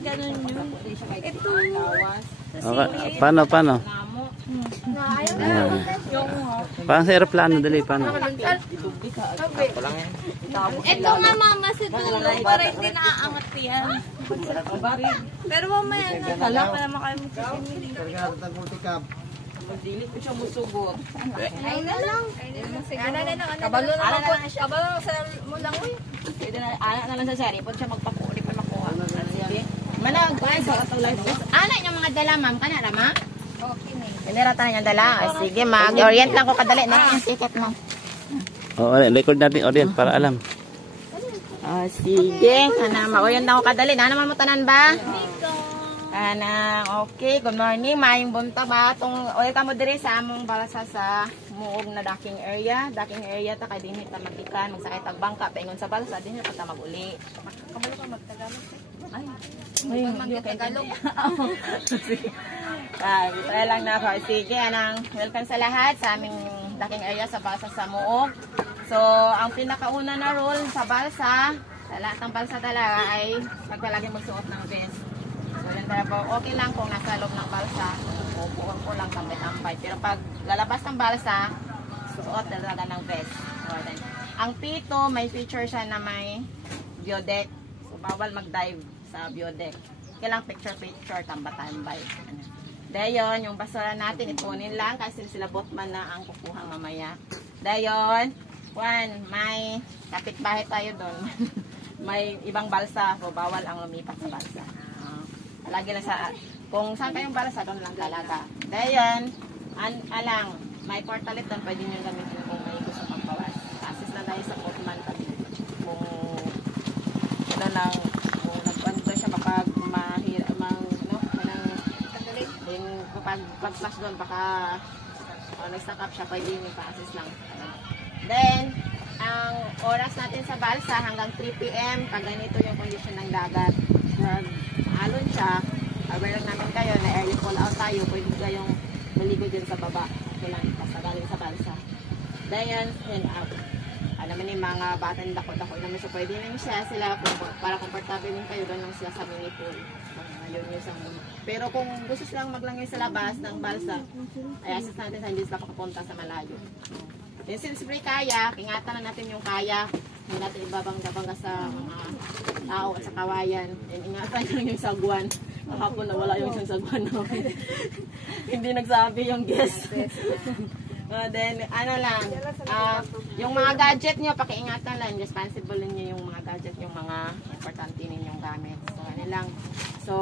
ganun yun. Ito. Okay. Paano? Parang sa aeroplano, dali, paano? Ito nga mama sa dulo para hindi naaangat yan. Pero mamaya na pala para makain mo sa simili. Magdilit ko siya musugot. Ay na lang. Kabalo na lang po. Kabalo sa mulang uy. Anak na lang sa sari. Pwede siya magpakuli pa makuha. Sige. Manag, guys. Anak niya mga dala, ma'am. Kana na, ma? Okay na. Pinira tayo niya dala. Sige, mag-orient lang ko kadali. Na yung ticket mo. Oo, record natin orient para alam. Sige. Kana, ma-orient lang ko kadali. Na naman mo tanan ba? Ana, okay. Good morning. Maayong bunta ba? Welcome mo diri sa among balasa sa muog na docking area. Docking area ta kay dinhi ta magikan, magsakay tag bangka paingon sa balsa dinhi ta maguli. Kabalo ka magtagalog. Ay. Ay, magtagalog. Try lang na ako. Sige, anang welcome sa lahat sa aming docking area sa balsa sa muog. So, ang pinakauna na rule sa balsa, sa lahat ng balsa talaga ay magpalagi magsuot ng vest. Okay lang kung nasa loob ng balsa, bubuon ko lang tambay-tambay. Pero pag lalabas ng balsa, suot talaga ng vest. So, ang pito, may feature siya na may biodeck. So, bawal mag-dive sa biodeck. Kailang picture-picture, tamba-tambay. Dayon, yung basura natin, ipunin lang kasi sila botman na ang kukuha mamaya. Dayon, may kapitbahay tayo doon. May ibang balsa, so bawal ang lumipat sa balsa. Lagi lang sa, kung saan kayong balsa, doon lang talaga. Dayan, alang, may portalit doon, pwede nyo gamitin kung may gusto pang bawas. Assist na tayo sa Portman kami. Kung nagpanda siya kapag pag-flash doon, baka nag-stack up siya, pwede nyo pa-assist lang. Then, ang oras natin sa balsa hanggang 3 PM, pag ganito yung condition ng dagat. Alon siya, aware lang namin kayo na early fall out tayo, pwede kayong maligo dyan sa baba. Kailan, basta galing sa balsa. Then, naman yung mga batang dako-dako naman siya, pwede naman siya sila, para comfortable din kayo, doon lang sila sa mini pool. Ayun yung sa muna. Pero kung gusto silang maglangay sa labas ng balsa, ay assist natin sa hindi sila makapunta sa malayo. Then, since free kayak, ingatan na natin yung kayak. Hindi natin ibabangga-bangga sa mga tao at sa kawayan. And ingatan lang yung sagwan. Kahapon na wala yung sagwan namin. Hindi nagsabi yung guest. Then, yung mga gadget nyo, pakiingatan lang. Responsible nyo yung mga gadget, yung mga importante ninyong gamit. So, ano lang. So,